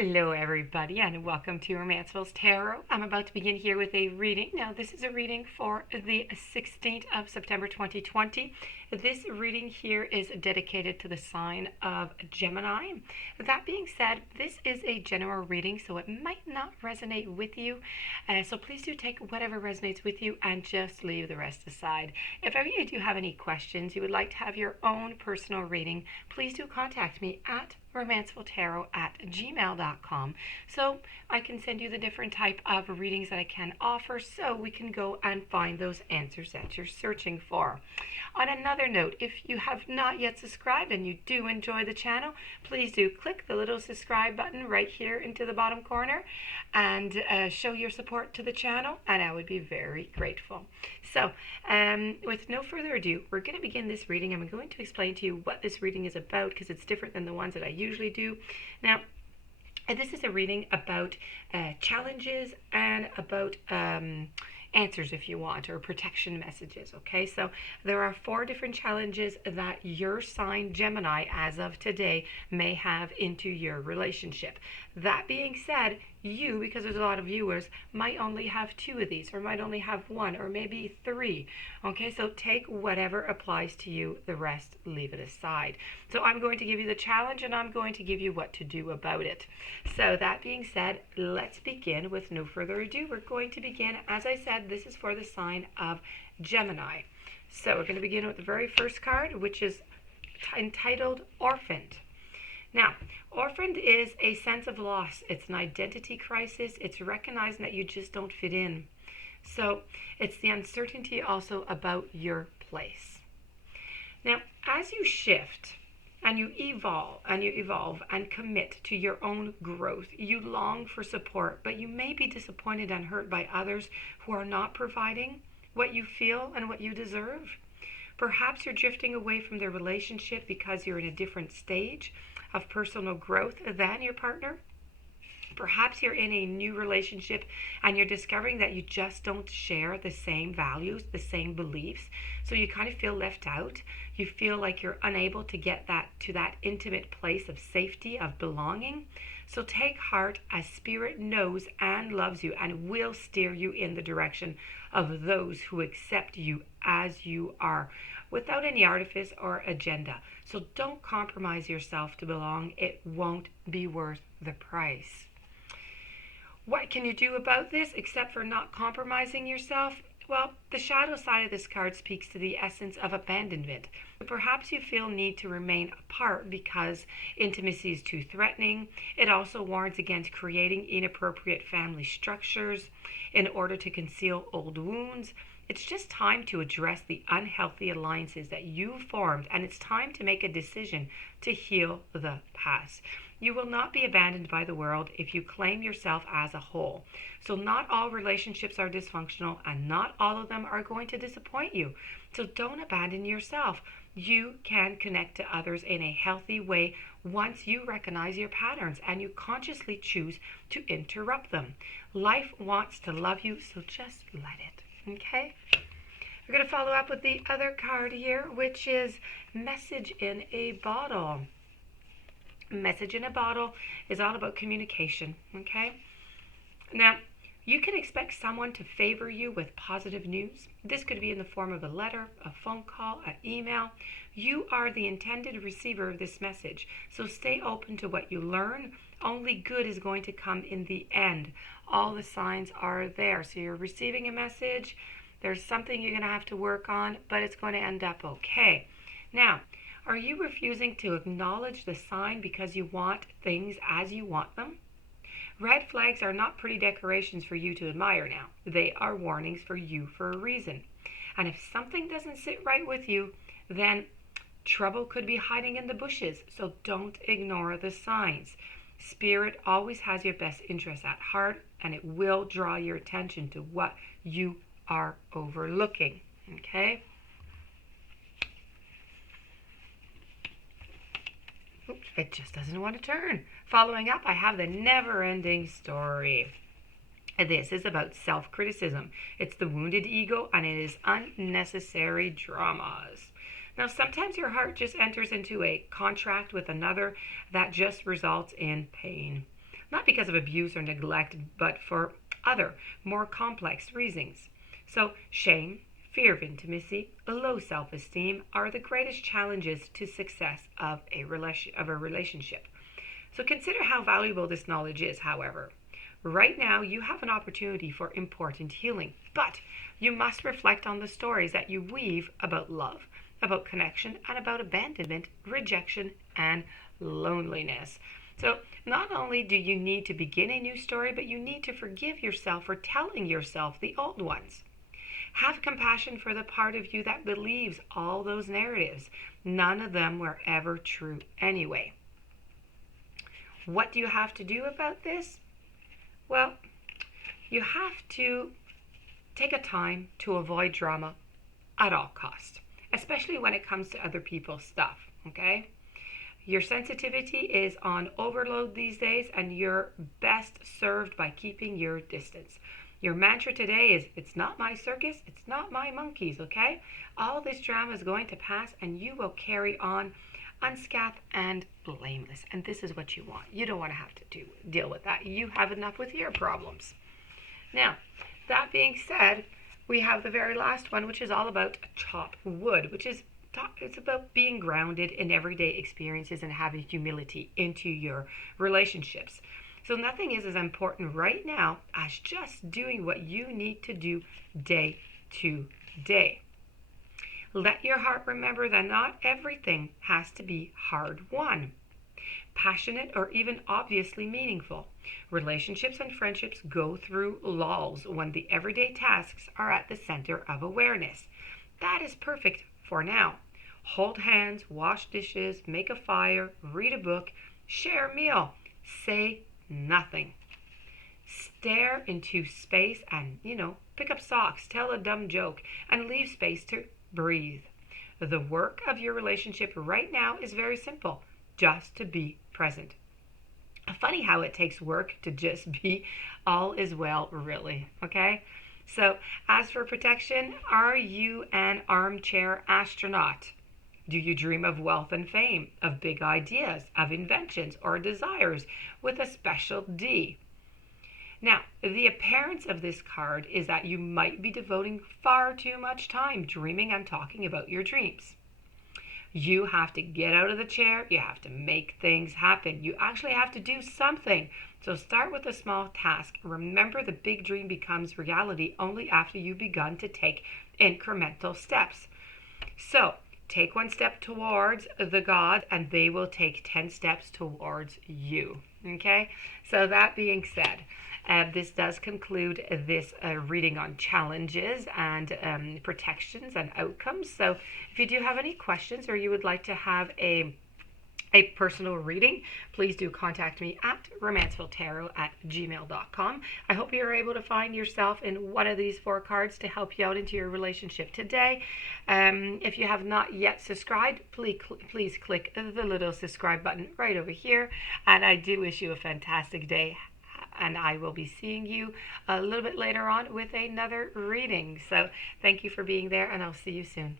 Hello, everybody, and welcome to Romancefull's Tarot. I'm about to begin here with a reading. Now, this is a reading for the 16th of September 2020. This reading here is dedicated to the sign of Gemini. That being said, this is a general reading, so it might not resonate with you. So please do take whatever resonates with you and just leave the rest aside. If ever you do have any questions, you would like to have your own personal reading, please do contact me at romancefulltarot@gmail.com, so I can send you the different type of readings that I can offer, so we can go and find those answers that you're searching for. On another note, if you have not yet subscribed and you do enjoy the channel, please do click the little subscribe button right here into the bottom corner and show your support to the channel, and I would be very grateful. So with no further ado, we're going to begin this reading. I'm going to explain to you what this reading is about, because it's different than the ones that I usually do. Now, this is a reading about challenges and about answers, if you want, or protection messages. Okay, so there are 4 different challenges that your sign Gemini as of today may have into your relationship. That being said, you, because there's a lot of viewers, might only have 2 of these, or might only have 1, or maybe 3. Okay, so take whatever applies to you, the rest leave it aside. So I'm going to give you the challenge, and I'm going to give you what to do about it. So that being said, let's begin. With no further ado, we're going to begin. As I said, this is for the sign of Gemini. So we're going to begin with the very first card, which is entitled Orphaned. Now, orphaned is a sense of loss. It's an identity crisis. It's recognizing that you just don't fit in. So it's the uncertainty also about your place. Now, as you shift and you evolve and commit to your own growth, you long for support, but you may be disappointed and hurt by others who are not providing what you feel and what you deserve. Perhaps you're drifting away from the relationship because you're in a different stage of personal growth than your partner. Perhaps you're in a new relationship and you're discovering that you just don't share the same values, the same beliefs. So you kind of feel left out. You feel like you're unable to get to that intimate place of safety, of belonging. So take heart, as Spirit knows and loves you and will steer you in the direction of those who accept you as you are, without any artifice or agenda. So don't compromise yourself to belong. It won't be worth the price. What can you do about this except for not compromising yourself? Well, the shadow side of this card speaks to the essence of abandonment. Perhaps you feel need to remain apart because intimacy is too threatening. It also warns against creating inappropriate family structures in order to conceal old wounds. It's just time to address the unhealthy alliances that you've formed, and it's time to make a decision to heal the past. You will not be abandoned by the world if you claim yourself as a whole. So not all relationships are dysfunctional, and not all of them are going to disappoint you. So don't abandon yourself. You can connect to others in a healthy way once you recognize your patterns and you consciously choose to interrupt them. Life wants to love you, so just let it. Okay? We're going to follow up with the other card here, which is Message in a Bottle. Message in a Bottle is all about communication. Okay? Now, you can expect someone to favor you with positive news. This could be in the form of a letter, a phone call, an email. You are the intended receiver of this message, so stay open to what you learn. Only good is going to come in the end. All the signs are there. So you're receiving a message. There's something you're going to have to work on, but it's going to end up okay. Now, are you refusing to acknowledge the sign because you want things as you want them? Red flags are not pretty decorations for you to admire now. They are warnings for you for a reason. And if something doesn't sit right with you, then trouble could be hiding in the bushes. So don't ignore the signs. Spirit always has your best interest at heart, and it will draw your attention to what you are overlooking. Okay? Oops, it just doesn't want to turn. Following up, I have the Neverending Story. This is about self-criticism. It's the wounded ego, and it is unnecessary dramas. Now, sometimes your heart just enters into a contract with another that just results in pain. not because of abuse or neglect, but for other, more complex reasons. So, shame, fear of intimacy, low self esteem are the greatest challenges to success of a relationship. So, consider how valuable this knowledge is, however. Right now, you have an opportunity for important healing, but you must reflect on the stories that you weave about love, about connection, and about abandonment, rejection, and loneliness. So, not only do you need to begin a new story, but you need to forgive yourself for telling yourself the old ones. Have compassion for the part of you that believes all those narratives. None of them were ever true anyway. What do you have to do about this? Well, you have to take a time to avoid drama at all costs, especially when it comes to other people's stuff, okay? Your sensitivity is on overload these days, and you're best served by keeping your distance. Your mantra today is, it's not my circus, it's not my monkeys, okay? All this drama is going to pass, and you will carry on unscathed and blameless. And this is what you want. You don't want to have to deal with that. You have enough with your problems. Now, that being said, we have the very last one, which is all about chop wood, which is it's about being grounded in everyday experiences and having humility into your relationships. So nothing is as important right now as just doing what you need to do day to day. Let your heart remember that not everything has to be hard won, passionate, or even obviously meaningful. Relationships and friendships go through lulls when the everyday tasks are at the center of awareness. That is perfect for now. Hold hands, wash dishes, make a fire, read a book, share a meal, say nothing. Stare into space and, pick up socks, tell a dumb joke, and leave space to breathe. The work of your relationship right now is very simple, just to be present. Funny how it takes work to just be all is well, really, okay? So, as for protection, are you an armchair astronaut? Do you dream of wealth and fame, of big ideas, of inventions or desires with a special D? Now, the appearance of this card is that you might be devoting far too much time dreaming and talking about your dreams. You have to get out of the chair. You have to make things happen. You actually have to do something. So start with a small task. Remember, the big dream becomes reality only after you've begun to take incremental steps. So take one step towards the gods, and they will take 10 steps towards you. Okay? So that being said, this does conclude this reading on challenges and protections and outcomes. So if you do have any questions or you would like to have a personal reading, please do contact me at romancefulltarot@gmail.com. I hope you're able to find yourself in one of these 4 cards to help you out into your relationship today. If you have not yet subscribed, please click the little subscribe button right over here. And I do wish you a fantastic day. And I will be seeing you a little bit later on with another reading. So thank you for being there, and I'll see you soon.